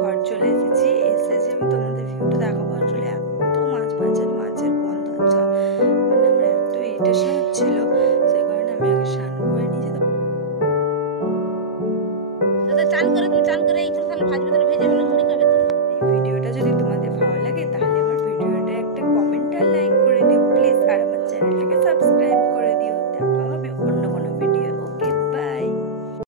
ঘর চলে এসেছি, এসে যে আমি তোমাদের ভিউটা দেখাবো। আসলে এত মাছ বাজার, মাছের গন্ধ হচ্ছে, মানে আমার এত ইরিটেশন হচ্ছিল, সেই কারণে আমি আগে স্নান করে নিয়ে যেতাম। চান করে তুমি চান করে এই ভাজবে